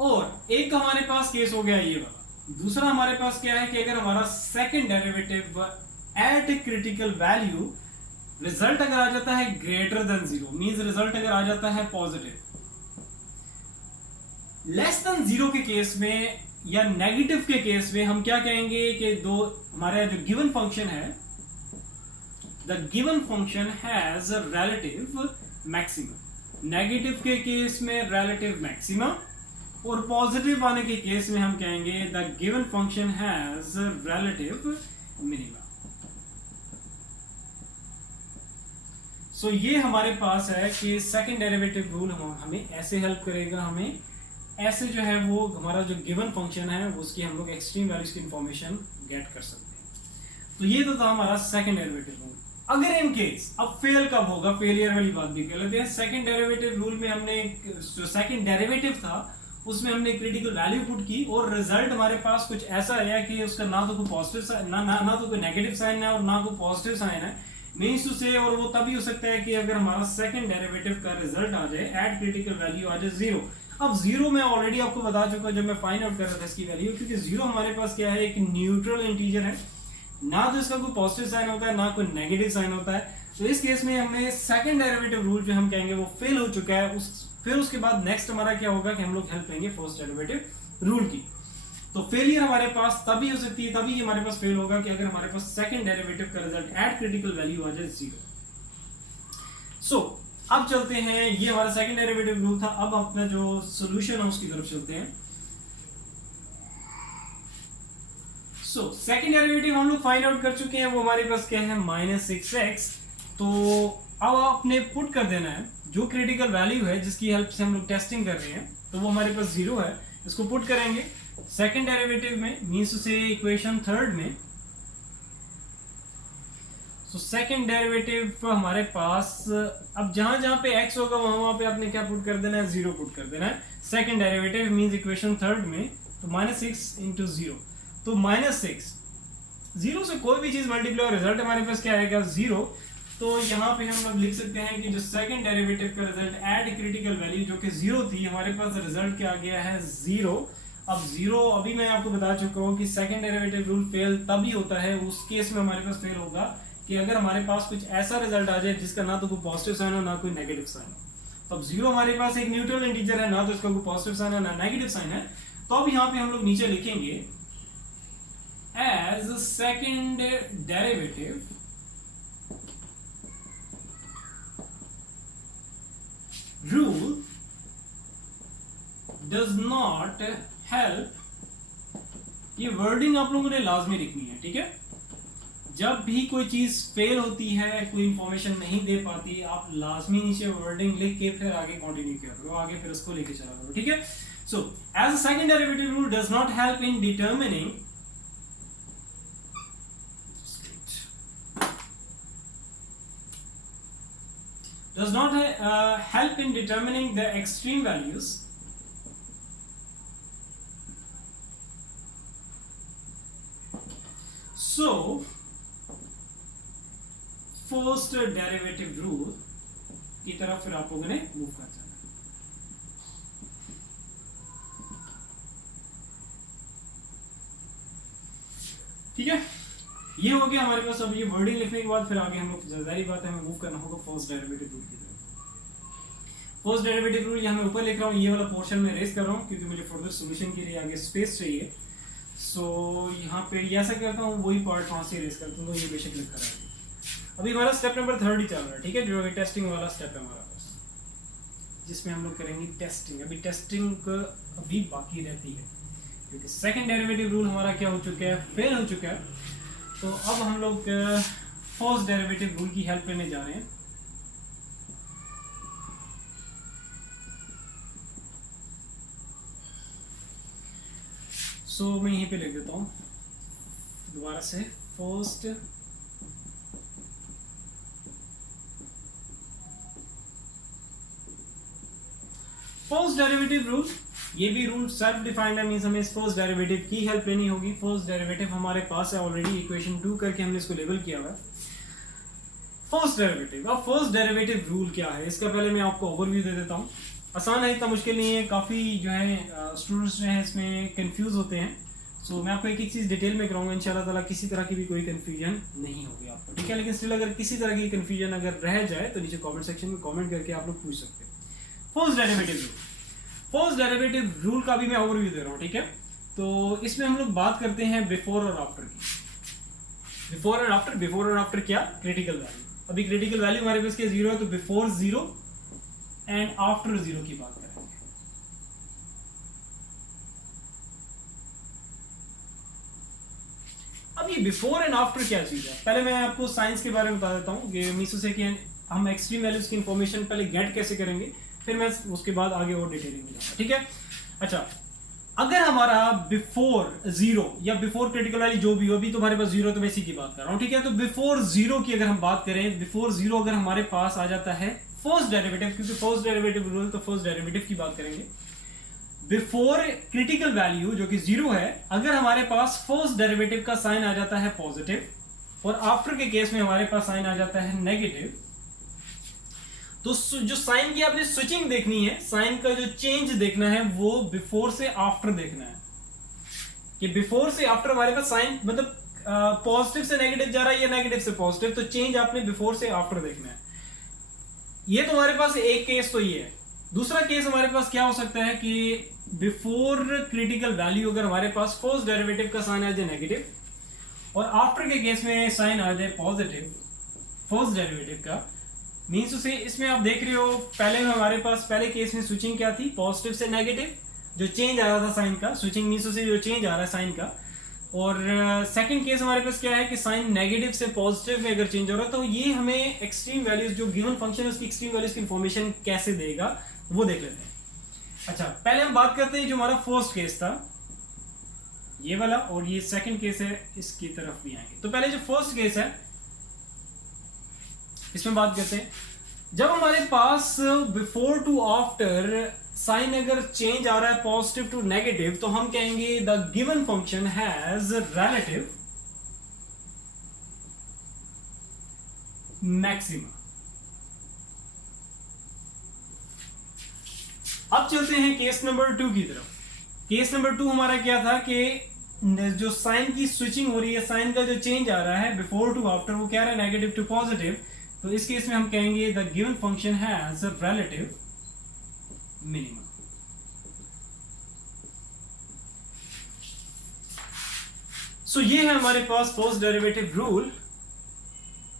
और एक हमारे पास केस हो गया ये वाला। दूसरा हमारे पास क्या है कि अगर हमारा second derivative eight critical value result अगर आ जाता है ग्रेटर देन 0, मींस रिजल्ट अगर आ जाता है पॉजिटिव। लेस देन 0 के केस में या नेगेटिव के केस में हम क्या कहेंगे कि दो हमारा जो गिवन फंक्शन है, the given function has a relative maximum. Negative के केस में रिलेटिव मैक्सिमम और पॉजिटिव आने के केस में हम कहेंगे the given function has relative minimum. So ये हमारे पास है कि सेकंड डेरिवेटिव रूल हमें ऐसे हेल्प करेगा, हमें ऐसे जो है वो हमारा जो गिवन फंक्शन है उसकी हम लोग एक्सट्रीम वैल्यूज की इंफॉर्मेशन गेट कर सकते हैं। तो ये तो था हमारा सेकंड डेरिवेटिव रूल। अगर इन केस अब फेल कब होगा, फेलियर वाली बात भी कर लेते हैं। सेकंड डेरिवेटिव रूल में हमने जो सेकंड डेरिवेटिव था उसमें हमने क्रिटिकल वैल्यू पुट की और रिजल्ट हमारे पास कुछ ऐसा आया कि उसका ना तो कोई पॉजिटिव साइन ना तो कोई नेगेटिव साइन है और ना कोई पॉजिटिव साइन है, मीन्स टू से। और वो तभी हो सकता है कि अगर हमारा सेकंड डेरिवेटिव का रिजल्ट आ जाए एट क्रिटिकल वैल्यू आ जाए 0। अब 0 मैं ऑलरेडी आपको बता चुका जब मैं फाइंड आउट कर रहा था इसकी वैल्यू, क्योंकि 0 हमारे पास क्या है, एक न्यूट्रल इंटीजर है, ना तो इसका कोई पॉजिटिव साइन होता है ना कोई नेगेटिव साइन होता है। तो इस केस में हमने सेकंड डेरिवेटिव रूल जो हम कहेंगे वो फेल हो चुका है। फिर उसके बाद नेक्स्ट हमारा क्या होगा कि हम लोग हेल्प लेंगे फर्स्ट डेरिवेटिव रूल की। तो फेलियर हमारे पास तभी हो सकती है, तभी हमारे पास फेल होगा कि अगर हमारे पास सेकंड डेरिवेटिव का रिजल्ट एट क्रिटिकल वैल्यू आ जाए 0। सो अब चलते हैं, ये हमारा सेकंड डेरिवेटिव रूल था। अब अपना जो सॉल्यूशन है उसकी तरफ चलते हैं। सो सेकंड डेरिवेटिव हम लोग फाइंड आउट कर चुके हैं, वो हमारे पास क्या है -6x। तो अब आपने पुट कर देना है जो क्रिटिकल वैल्यू है जिसकी हेल्प से हम लोग टेस्टिंग कर रहे हैं, तो वो हमारे पास 0 है, इसको पुट करेंगे सेकंड डेरिवेटिव में, मींस से इक्वेशन थर्ड में। तो सेकंड डेरिवेटिव हमारे पास अब जहां जहां पे x होगा वहां पे आपने क्या पुट कर देना है, 0 पुट कर देना है। Second derivative means equation third में, तो -6 इंटू 0, तो -6 0 से कोई भी चीज मल्टीप्लाई और रिजल्ट हमारे पास क्या आएगा 0। तो यहाँ पे हम लोग लिख सकते हैं कि जो सेकंड डेरिवेटिव का रिजल्ट एट क्रिटिकल वैल्यू जो कि 0 थी, हमारे पास रिजल्ट क्या आ गया है 0। अब 0 अभी मैं आपको बता चुका हूँ कि सेकंड डेरिवेटिव रूल फेल तभी होता है, उस केस में हमारे पास फेल होगा कि अगर हमारे पास कुछ ऐसा रिजल्ट आ जाए जिसका ना तो कोई पॉजिटिव साइन हो ना कोई नेगेटिव साइन हो। तो अब 0 हमारे पास एक न्यूट्रल इंटीजर है, ना तो इसका कोई पॉजिटिव साइन है ना नेगेटिव साइन है। तो अब यहाँ पे हम लोग नीचे लिखेंगे as second derivative rule does not help। ये वर्डिंग आप लोगों ने लाजमी लिखनी है, ठीक है। जब भी कोई चीज फेल होती है, कोई इंफॉर्मेशन नहीं दे पाती, आप लाजमी नीचे वर्डिंग लिख के फिर आगे कंटिन्यू किया करो, आगे फिर उसको लेके चला करो, ठीक है। So as a second derivative rule does not help in determining help in determining the extreme values so first derivative rule की तरफ फिर आप लोगों ने मूव कर जाना है। ठीक है, ये हो गया हमारे पास। अब ये वर्डिंग लिखने के बाद फिर आगे हम लोग जारी बात है हमें मूव करना होगा फर्स्ट डेरिवेटिव रूल की तरफ। फर्स्ट डेरिवेटिव रूल यहाँ मैं ऊपर लिख रहा हूँ, ये वाला पोर्शन में रेस कर रहा हूँ क्योंकि मुझे फर्दर सॉल्यूशन के लिए आगे स्पेस चाहिए। सो यहाँ पे ऐसा करता हूँ, वही पार्ट वहाँ से रेस करता हूँ, तो ये बेशक लिखा रहा है। अभी हमारा स्टेप नंबर 3 ही चल रहा है, ठीक है, जो टेस्टिंग वाला स्टेप है हमारा पास, जिसमें हम लोग करेंगे टेस्टिंग। अभी टेस्टिंग अभी बाकी रहती है क्योंकि सेकंड डेरिवेटिव रूल हमारा क्या हो चुका है, फेल हो चुका है। तो अब हम लोग फर्स्ट डेरिवेटिव रूल की हेल्प लेने जा रहे हैं। सो मैं यहीं पे लिख देता हूँ दोबारा से फर्स्ट डेरिवेटिव रूल। ये भी रूल सेल्फ डिफाइंड है, मींस हमें इस फर्स्ट डेरिवेटिव की हेल्प लेनी होगी। फर्स्ट डेरिवेटिव हमारे पास है ऑलरेडी, इक्वेशन 2 करके हमने इसको लेबल किया हुआ है फर्स्ट डेरिवेटिव। अब फर्स्ट डेरिवेटिव रूल क्या है, इसका पहले मैं आपको ओवरव्यू दे देता हूँ। आसान है, इतना मुश्किल नहीं है। काफ़ी जो है स्टूडेंट्स जो हैं इसमें कंफ्यूज होते हैं। सो मैं आपको एक एक चीज़ डिटेल में कराऊंगा इंशाल्लाह ताला, किसी तरह की भी कोई कन्फ्यूजन नहीं होगी आपको, ठीक है। लेकिन स्टिल अगर किसी तरह की कन्फ्यूजन अगर रह जाए तो नीचे कमेंट सेक्शन में कमेंट करके आप लोग पूछ सकते हैं। फर्स्ट डेरिवेटिव रूल का भी मैं ओवरव्यू दे रहा हूँ, ठीक है। तो इसमें हम लोग बात करते हैं बिफोर और आफ्टर की। बिफोर और आफ्टर क्या? Critical value. अभी क्रिटिकल वैल्यू हमारे पास क्या 0 है, तो बिफोर 0 एंड आफ्टर 0 की बात करेंगे। अब ये बिफोर एंड आफ्टर क्या चीज है, पहले मैं आपको साइंस के बारे में बता देता हूँ कि मीसो से कि हम एक्सट्रीम वैल्यूज की इंफॉर्मेशन पहले गेट कैसे करेंगे, फिर मैं उसके बाद आगे और डिटेलिंग में जाऊंगा, ठीक है। अच्छा, अगर हमारा बिफोर 0 या बिफोर क्रिटिकल वैल्यू जो भी हो, अभी तो हमारे पास 0, तो मैं इसी की बात कर रहा हूँ, ठीक है। तो बिफोर 0 की अगर हम बात करें, बिफोर 0 अगर हमारे पास आ जाता है फर्स्ट डेरिवेटिव, क्योंकि फर्स्ट डेरिवेटिव रूल, तो फर्स्ट डेरिवेटिव की बात करेंगे। बिफोर क्रिटिकल वैल्यू जो कि 0 है, अगर हमारे पास फर्स्ट डेरिवेटिव का साइन आ जाता है पॉजिटिव, और आफ्टर के केस में हमारे पास साइन आ जाता है नेगेटिव, तो जो साइन की आपने स्विचिंग देखनी है, साइन का जो चेंज देखना है, वो बिफोर से आफ्टर देखना है कि बिफोर से आफ्टर हमारे पास साइन मतलब पॉजिटिव से नेगेटिव जा रहा है या नेगेटिव से पॉजिटिव, तो चेंज आपने बिफोर से आफ्टर देखना है। ये तो हमारे पास एक केस तो ये है। दूसरा केस हमारे पास क्या हो सकता है कि बिफोर क्रिटिकल वैल्यू अगर हमारे पास फर्स्ट डेरिवेटिव का साइन आ जाए नेगेटिव, और आफ्टर के केस में साइन आ जाए पॉजिटिव फर्स्ट डेरिवेटिव का, मीन्स उसे इसमें आप देख रहे हो, पहले में हमारे पास पहले केस में स्विचिंग क्या थी, पॉजिटिव से नेगेटिव, जो चेंज आ रहा था साइन का, स्विचिंग मीन्स उसे जो चेंज आ रहा है साइन का। और सेकंड केस हमारे पास क्या है कि साइन नेगेटिव से पॉजिटिव में अगर चेंज हो रहा है, तो ये हमें एक्सट्रीम वैल्यूज जो गिवन फंक्शन है उसकी एक्सट्रीम वैल्यूज की इंफॉर्मेशन कैसे देगा वो देख लेते हैं। अच्छा, पहले हम बात करते हैं जो हमारा फर्स्ट केस था ये वाला, और ये सेकंड केस है, इसकी तरफ भी आएंगे। तो पहले जो फर्स्ट केस है इसमें बात करते हैं, जब हमारे पास बिफोर टू आफ्टर साइन अगर चेंज आ रहा है पॉजिटिव टू नेगेटिव, तो हम कहेंगे the given function has relative maxima. अब चलते हैं केस नंबर 2 की तरफ। केस नंबर 2 हमारा क्या था कि जो साइन की स्विचिंग हो रही है, साइन का जो चेंज आ रहा है बिफोर टू आफ्टर, वो क्या रहा है नेगेटिव टू पॉजिटिव, तो इस केस में हम कहेंगे the given function has relative minimum. So ये है हमारे पास फर्स्ट डेरिवेटिव रूल,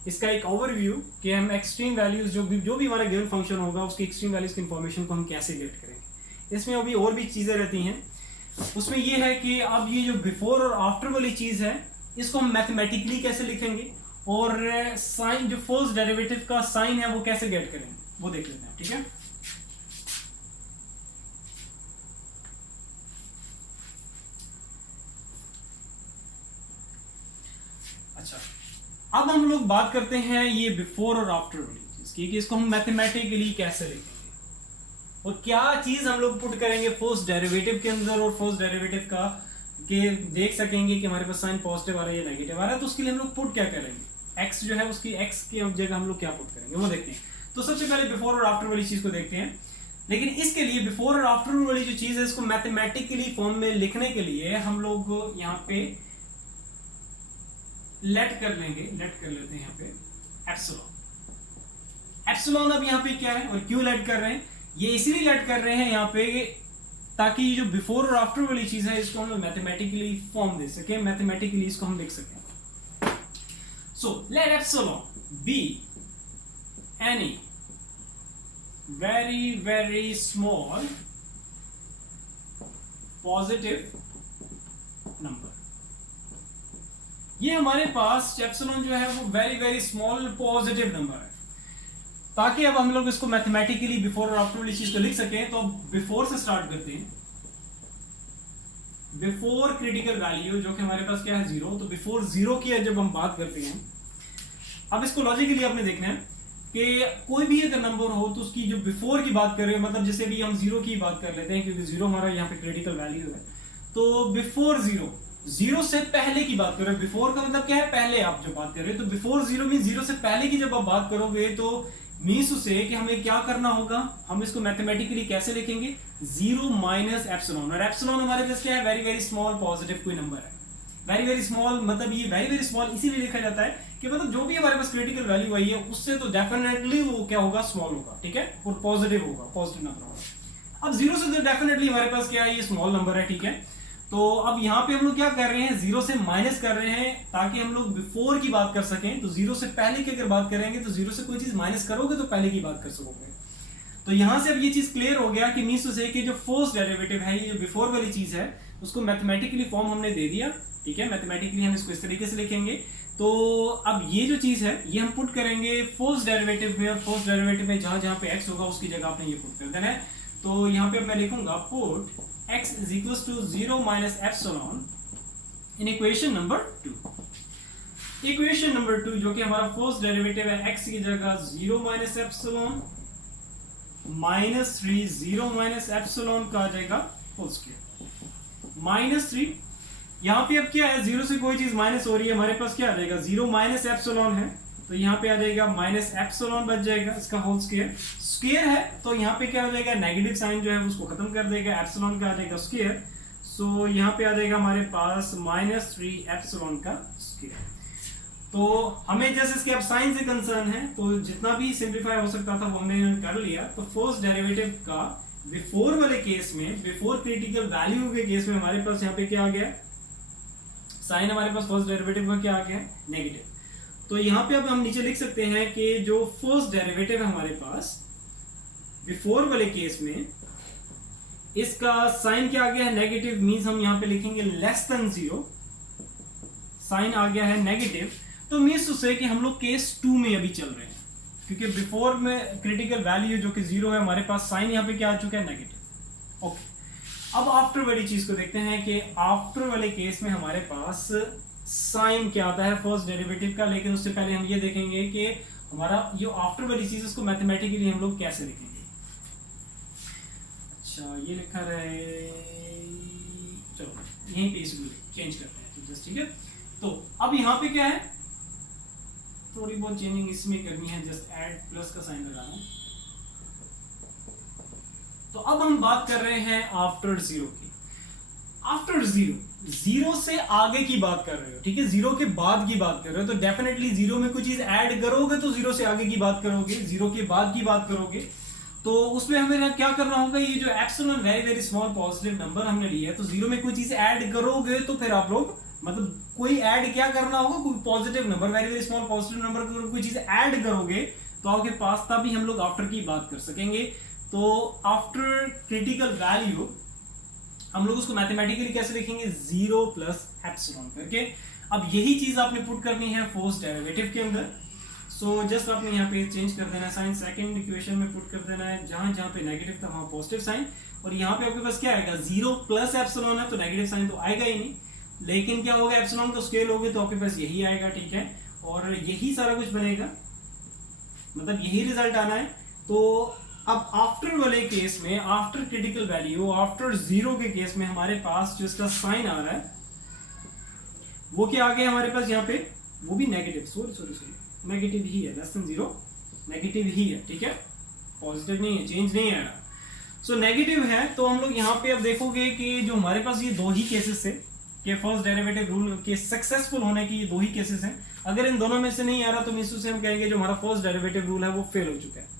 इसका एक ओवरव्यू कि हम एक्सट्रीम वैल्यूज जो भी हमारा गिवन फंक्शन होगा उसकी एक्सट्रीम वैल्यूज की इंफॉर्मेशन को हम कैसे गेट करेंगे। इसमें अभी और भी चीजें रहती हैं, उसमें ये है कि अब ये जो बिफोर और आफ्टर वाली चीज है इसको हम मैथमेटिकली कैसे लिखेंगे, और साइन जो फर्स्ट डेरिवेटिव का साइन है वो कैसे गेट करेंगे वो देख लेते हैं, ठीक है। अच्छा, अब हम लोग बात करते हैं ये बिफोर और आफ्टर वाली चीज की कि इसको हम मैथमेटिकली कैसे लिखेंगे और क्या चीज हम लोग पुट करेंगे फर्स्ट डेरिवेटिव के अंदर, और फर्स्ट डेरिवेटिव का के देख सकेंगे कि हमारे पास साइन पॉजिटिव आ रहा है या नेगेटिव आ रहा है, तो उसके लिए हम लोग पुट क्या करेंगे, x जो है उसकी x की जगह हम लोग क्या पुट करेंगे वो देखते हैं। तो सबसे पहले बिफोर और आफ्टर वाली चीज को देखते हैं, लेकिन इसके लिए बिफोर और आफ्टर वाली जो चीज है इसको मैथमेटिकली फॉर्म में लिखने के लिए हम लोग यहाँ पे लेट कर लेते हैं यहाँ पे एप्सिलॉन। एप्सिलॉन अब यहाँ पे क्या है और क्यों लेट कर रहे हैं, ये इसलिए लेट कर रहे हैं यहाँ पे ताकि ये जो बिफोर और आफ्टर वाली चीज है इसको हम मैथमेटिकली फॉर्म दे सके, मैथमेटिकली इसको हम लिख सकें। So let epsilon be any very small positive number। ये हमारे पास एप्सिलॉन जो है वो वेरी स्मॉल पॉजिटिव नंबर है, ताकि अब हम लोग इसको मैथमेटिकली बिफोर और आफ्टर वाली चीज को लिख सकें। तो बिफोर से स्टार्ट करते हैं, बिफोर क्रिटिकल वैल्यू जो कि हमारे पास क्या है 0, तो बिफोर 0 की जब हम बात करते हैं, अब इसको लॉजिकली आपने देखना है कि कोई भी अगर नंबर हो तो उसकी जो बिफोर की बात कर रहे हैं, मतलब जैसे भी हम 0 की बात कर लेते हैं क्योंकि 0 हमारा यहाँ पे क्रिटिकल वैल्यू है, तो बिफोर 0 से पहले की बात कर रहे हैं। बिफोर का मतलब क्या है, पहले आप जब बात कर रहे हैं, तो बिफोर 0 मीन 0 से पहले की जब आप बात करोगे तो मीन्स उसे कि हमें क्या करना होगा, हम इसको मैथमेटिकली कैसे लिखेंगे 0 माइनस एप्सिलॉन। और एप्सिलॉन हमारे पास क्या है, वेरी स्मॉल पॉजिटिव कोई नंबर है। वेरी स्मॉल मतलब ये वेरी स्मॉल इसीलिए लिखा जाता है कि मतलब जो भी हमारे पास क्रिटिकल वैल्यू आई है उससे तो डेफिनेटली वो क्या होगा, स्मॉल होगा, ठीक है, और पॉजिटिव होगा, पॉजिटिव नंबर होगा। अब 0 से तो डेफिनेटली हमारे पास क्या है, ये स्मॉल नंबर है, ठीक है। तो अब यहाँ पे हम लोग क्या कर रहे हैं, जीरो से माइनस कर रहे हैं ताकि हम लोग बिफोर की बात कर सकें। तो जीरो से पहले की अगर बात करेंगे तो जीरो से कोई चीज माइनस करोगे तो पहले की बात कर सकोगे। तो यहां से अब ये चीज क्लियर हो गया कि मीन्स टू से कि जो फर्स्ट डेरिवेटिव है, ये जो बिफोर वाली चीज है, उसको मैथमेटिकली फॉर्म हमने दे दिया। ठीक है, मैथमेटिकली हम इसको इस तरीके से लिखेंगे। तो अब ये जो चीज है ये हम पुट करेंगे फर्स्ट डेरिवेटिव में, और फर्स्ट डेरिवेटिव में जहां जहां पे एक्स होगा उसकी जगह आपने ये पुट कर देना है। तो यहाँ पे मैं लिखूंगा put x is equals to 0 minus epsilon in equation number 2। Equation number 2 जो कि हमारा फर्स्ट डेरिवेटिव है x की जगह 0 minus epsilon -3 0 minus epsilon का आ जाएगा होल स्क्वायर -3। यहाँ पे अब क्या है, जीरो से कोई चीज माइनस हो रही है, हमारे पास क्या आ जाएगा 0 minus epsilon है, तो यहाँ पे आ जाएगा माइनस एप्सिलॉन बच जाएगा, इसका होल स्क्वायर। स्क्वायर है तो यहाँ पे क्या हो जाएगा, नेगेटिव साइन जो है उसको खत्म कर देगा, एप्सिलॉन का आ जाएगा स्क्वायर। सो यहाँ पे आ जाएगा हमारे पास -3 एप्सिलॉन का स्क्वायर। तो हमें जैसे इसके अब साइन से कंसर्न है, तो जितना भी सिंप्लीफाई हो सकता था वो हमने कर लिया। तो फर्स्ट डेरिवेटिव का बिफोर वाले केस में, बिफोर क्रिटिकल वैल्यू के केस में हमारे पास यहाँ पे क्या आ गया, साइन हमारे पास फर्स्ट डेरिवेटिव का क्या आ गया, नेगेटिव। तो यहाँ पे अब हम नीचे लिख सकते हैं कि जो फर्स्ट डेरिवेटिव है हमारे पास बिफोर वाले केस में, इसका साइन क्या आ गया है, नेगेटिव। मींस हम यहाँ पे लिखेंगे लेस देन 0, साइन आ गया है नेगेटिव। तो मींस टू से कि हम लोग केस 2 में अभी चल रहे हैं, क्योंकि बिफोर में क्रिटिकल वैल्यू जो कि 0 है, हमारे पास साइन यहाँ पे क्या आ चुका है, नेगेटिव। ओके, अब आफ्टर वाली चीज को देखते हैं कि आफ्टर वाले केस में हमारे पास साइन क्या आता है फर्स्ट डेरिवेटिव का। लेकिन उससे पहले हम ये देखेंगे कि हमारा जो आफ्टर वाली चीज उसको मैथमेटिकली हम लोग कैसे लिखेंगे। अच्छा, ये लिखा रहे, चलो यहीं पे इसको चेंज करते हैं तो जस्ट, ठीक है। तो अब यहाँ पे क्या है, थोड़ी बहुत चेंजिंग इसमें करनी है, जस्ट ऐड प्लस का साइन लगाना। तो अब हम बात कर रहे हैं आफ्टर 0 की। आफ्टर 0 से आगे की बात कर रहे हो, ठीक है, 0 के बाद की बात कर रहे हो, तो डेफिनेटली 0 में कोई चीज ऐड करोगे तो 0 से आगे की बात करोगे, 0 के बाद की बात करोगे। तो उसमें हमें क्या करना होगा, ये जो epsilon very very small positive number हमने लिया है, तो 0 में कोई चीज ऐड करोगे तो फिर आप लोग मतलब कोई ऐड क्या करना होगा, कोई positive number, very very small positive number कोई चीज ऐड करोगे तो आपके पास तभी हम लोग आफ्टर की बात कर सकेंगे। तो आफ्टर क्रिटिकल वैल्यू हम लोग उसको मैथमेटिकली कैसे लिखेंगे, 0 प्लस एप्सिलॉन करके। अब यही चीज आपने पुट करनी है फर्स्ट डेरिवेटिव के अंदर। सो जस्ट आपने यहाँ पे चेंज कर देना है, साइन सेकंड इक्वेशन में पुट कर देना है, जहां जहां पे नेगेटिव था वहां पॉजिटिव साइन। और यहाँ पे आपके पास क्या आएगा, 0 प्लस एप्सिलॉन है तो नेगेटिव साइन तो आएगा ही नहीं, लेकिन क्या होगा, एप्सिलॉन को स्केल होगे तो आपके पास यही आएगा, ठीक है। और यही सारा कुछ बनेगा, मतलब यही रिजल्ट आना है। तो अब आफ्टर वाले केस में, आफ्टर क्रिटिकल वैल्यू, आफ्टर 0 के केस में हमारे पास जो इसका साइन आ रहा है वो क्या आ गया हमारे पास यहाँ पे, वो भी नेगेटिव, सॉरी नेगेटिव ही है, लेस देन 0 नेगेटिव ही है, ठीक है, पॉजिटिव नहीं है, चेंज नहीं आया। सो नेगेटिव है। तो हम लोग यहाँ पे अब देखोगे कि जो हमारे पास ये दो ही केसेस है कि फर्स्ट डेरिवेटिव रूल के सक्सेसफुल होने की, ये दो ही केसेस हैं। अगर इन दोनों में से नहीं आ रहा तो मिसू से हम कहेंगे जो हमारा फर्स्ट डेरिवेटिव रूल है वो फेल हो चुका है।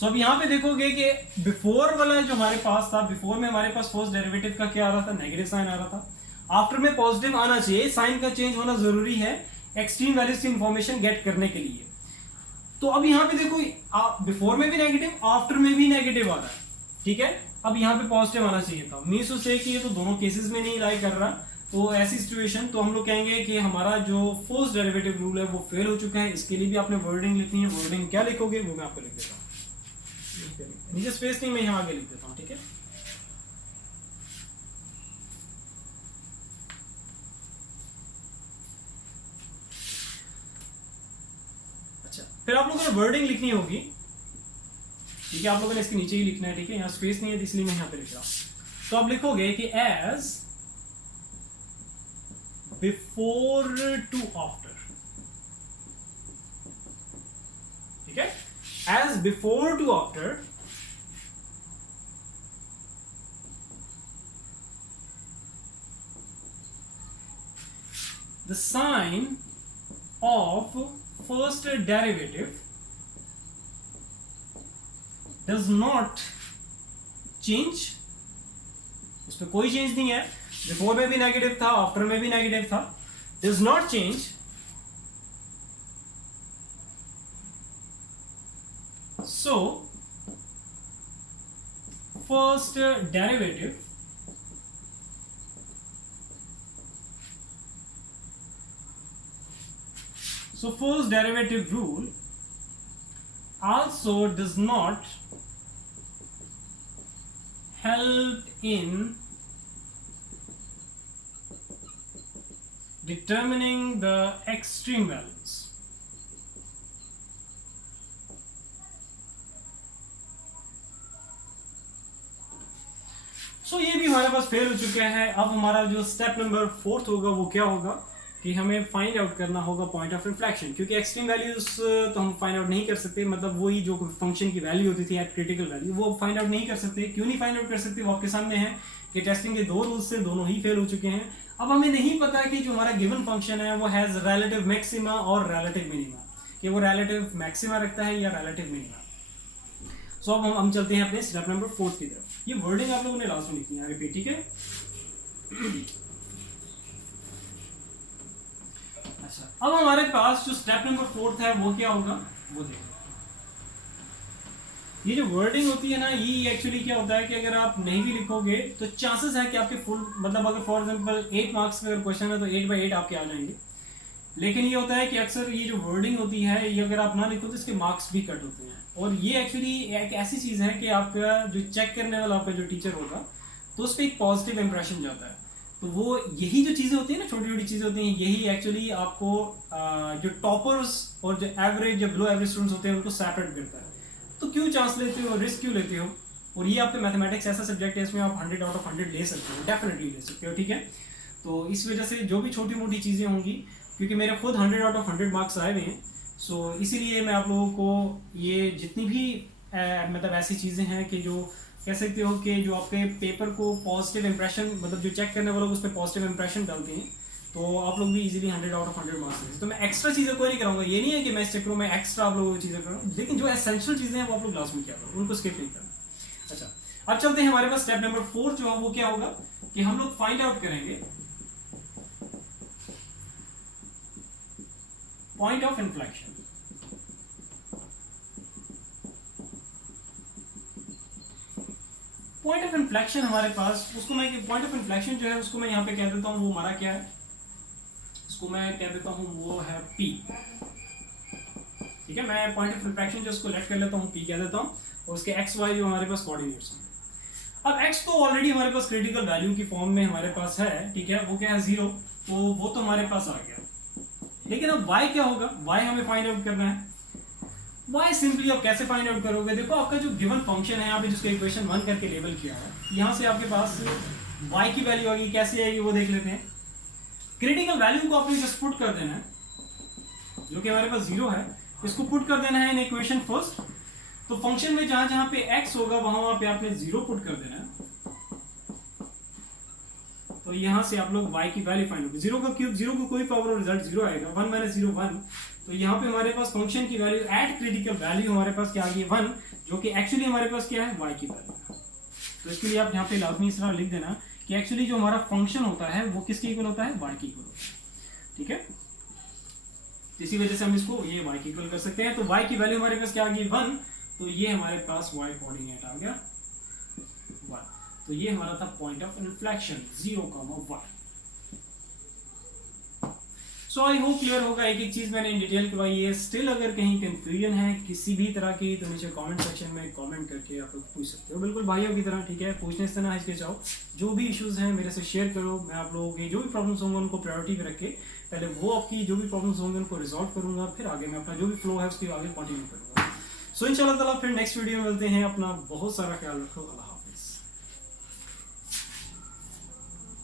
सो अब यहाँ पे देखोगे कि बिफोर वाला जो हमारे पास था, बिफोर में हमारे पास फर्स्ट डेरिवेटिव का क्या आ रहा था, नेगेटिव साइन आ रहा था। आफ्टर में पॉजिटिव आना चाहिए, साइन का चेंज होना जरूरी है एक्सट्रीम वैल्यूज की इंफॉर्मेशन गेट करने के लिए। तो अब यहाँ पे देखो, बिफोर में भी नेगेटिव, आफ्टर में भी नेगेटिव आ रहा है, ठीक है। अब यहाँ पे पॉजिटिव आना चाहिए था, मीन्स टू से कि ये तो दोनों केसेस में नहीं लाई कर रहा। तो ऐसी सिचुएशन तो हम लोग कहेंगे कि हमारा जो फर्स्ट डेरिवेटिव रूल है वो फेल हो चुका है। इसके लिए भी आपने वर्डिंग लिखनी है, वर्डिंग क्या लिखोगे वो मैं आपको लिख देता हूँ, नीचे स्पेस नहीं, मैं यहाँ आगे लिख देता हूँ, ठीक है। अच्छा, फिर आप लोगों ने वर्डिंग लिखनी होगी, ठीक है, आप लोगों ने इसके नीचे ही लिखना है, ठीक है, यहाँ स्पेस नहीं है इसलिए मैं यहाँ पे लिख रहा हूँ। तो आप लिखोगे कि एज बिफोर टू आफ्टर, ठीक है, as before to after the sign of first derivative does not change, उसमें कोई चेंज नहीं है, बिफोर में भी नेगेटिव था, आफ्टर में भी नेगेटिव था, does not change. So first derivative So first derivative rule also does not help in determining the extreme values. So ये भी हमारे पास फेल हो चुका है। अब हमारा जो स्टेप नंबर 4 होगा वो क्या होगा कि हमें फाइंड आउट करना होगा पॉइंट ऑफ इन्फ्लेक्शन, क्योंकि एक्सट्रीम वैल्यूज तो हम फाइंड आउट नहीं कर सकते, मतलब वही जो फंक्शन की वैल्यू होती थी एट क्रिटिकल वैल्यू वो फाइंड आउट नहीं कर सकते। क्यों नहीं फाइंड आउट कर सकते, वो आपके सामने है कि टेस्टिंग के 2 रूल्स से दोनों ही फेल हो चुके हैं। अब हमें नहीं पता कि जो हमारा गिवन फंक्शन है वो हैज रिलेटिव मैक्सिमा और रिलेटिव मिनिमा, कि वो रिलेटिव मैक्सिमा रखता है या रिलेटिव मिनिमा। सो अब हम चलते हैं अपने स्टेप नंबर 4 की तरफ। ये वर्डिंग आप लोगों ने लास्ट में लिखनी है, रिपीट, ठीक है। अच्छा, अब हमारे पास जो स्टेप नंबर 4 है वो क्या होगा वो देखो। ये जो वर्डिंग होती है ना, ये एक्चुअली क्या होता है कि अगर आप नहीं भी लिखोगे तो चांसेस है कि आपके फुल, मतलब अगर फॉर एग्जांपल 8 मार्क्स का अगर क्वेश्चन है तो 8/8 आपके आ जाएंगे। लेकिन ये होता है कि अक्सर ये जो वर्डिंग होती है ये अगर आप ना लिखो तो इसके मार्क्स भी कट होते हैं। और ये एक्चुअली एक ऐसी चीज़ है कि आपका जो चेक करने वाला आपका जो टीचर होगा तो उस पर एक पॉजिटिव इंप्रेशन जाता है। तो वो यही जो चीज़ें होती है ना, छोटी छोटी चीज़ें होती हैं, यही एक्चुअली आपको जो टॉपर्स और जो एवरेज या बिलो एवरेज स्टूडेंट्स होते हैं उनको सेपरेट करता है। तो क्यों चांस लेते हो, रिस्क क्यों लेते हो? और ये आपके मैथमेटिक्स ऐसा सब्जेक्ट है इसमें आप 100 आउट ऑफ 100 ले सकते हो, डेफिनेटली ले सकते हो, ठीक है। तो इस वजह से जो भी छोटी मोटी चीज़ें होंगी, क्योंकि मेरे खुद 100 आउट ऑफ 100 मार्क्स आए हुए हैं, सो इसीलिए मैं आप लोगों को ये जितनी भी मतलब ऐसी चीज़ें हैं कि जो कह सकते हो कि जो आपके पेपर को पॉजिटिव इंप्रेशन, मतलब जो चेक करने वाले लोग उस पर पॉजिटिव इंप्रेशन डालते हैं, तो आप लोग भी इजीली 100 आउट ऑफ 100 मार्क्स लेते। तो मैं एक्स्ट्रा चीज़ें कोई नहीं कराऊंगा, ये नहीं है कि मैं इस चक्रों में एक्स्ट्रा आप लोगों को चीज़ें करूँ, लेकिन जो एसेंशियल चीज़ें हैं वो आप लोग लास्ट में क्या करो, उनको स्किप नहीं करना। अच्छा, अब चलते हैं हमारे पास स्टेप नंबर 4 जो है वो क्या होगा कि हम लोग फाइंड आउट करेंगे point of inflection. Point of inflection हमारे पास, उसको मैं पॉइंट ऑफ इन्फ्लेक्शन जो है उसको मैं यहाँ पे कह देता हूँ वो हमारा क्या है, उसको मैं कह देता हूँ वो है P, ठीक है। मैं पॉइंट ऑफ इन्फ्लेक्शन जो उसको लेट कर लेता हूँ P कह देता हूँ, और उसके एक्स वाई जो हमारे पास कोऑर्डिनेट्स हैं। अब x तो ऑलरेडी हमारे पास क्रिटिकल वैल्यू की फॉर्म में हमारे पास है, ठीक है, वो क्या है 0, तो वो तो हमारे पास आ गया। लेकिन अब y क्या होगा, y हमें फाइंड आउट करना है। y सिंपली आप कैसे फाइंड आउट करोगे, देखो आपका जो गिवन फंक्शन है यहाँ पे जिसको इक्वेशन 1 करके लेबल किया है, यहाँ से आपके पास y की वैल्यू आएगी, कैसे आएगी वो देख लेते हैं। क्रिटिकल वैल्यू को आपने जस्ट पुट कर देना है, जो कि हमारे पास 0 है, इसको पुट कर देना है इन इक्वेशन फर्स्ट। तो फंक्शन में जहां जहां पे x होगा वहां पे आपने 0 पुट कर देना है। तो यहां से आप लोग y की वैल्यू फाइंड होगी, 0 का क्यूब 0 को कोई पावर और रिजल्ट 0 आएगा, 1 - 0 1। तो यहाँ पे हमारे पास फंक्शन की वैल्यू एट क्रिटिकल वैल्यू हमारे पास क्या आ गई 1, जो कि एक्चुअली हमारे पास क्या है y की वैल्यू। तो इसके लिए आप यहाँ पे लाजमी इस तरह लिख देना कि एक्चुअली जो हमारा फंक्शन होता है वो किसके इक्वल होता है, y की इक्वल होता है, ठीक है। इसी वजह से हम इसको ये y की इक्वल कर सकते हैं। तो y की वैल्यू हमारे पास क्या आ गई 1, तो ये हमारे पास y कोऑर्डिनेट आ गया 1। तो ये हमारा था point of inflection 0,1। So I hope clear होगा, एक एक चीज मैंने इन डिटेल करवाई है। स्टिल अगर कहीं कंफ्यूजन है किसी भी तरह की तो नीचे कमेंट सेक्शन में कमेंट करके आप लोग पूछ सकते हो, बिल्कुल भाइयों की तरह, ठीक है। पूछने से ना हिचकिचाओ, जो भी इश्यूज हैं मेरे से शेयर करो, मैं आप लोगों की जो भी प्रॉब्लम्स होंगे उनको प्रायोरिटी पे रख के पहले वो आपकी जो भी प्रॉब्लम्स होंगे उनको रिजॉल्व करूंगा, फिर आगे मैं अपना जो भी फ्लो है उसकी आगे कंटिन्यू करूंगा। सो इंशाल्लाह ताला फिर नेक्स्ट वीडियो में मिलते हैं। अपना बहुत सारा ख्याल रखो, अल्लाह।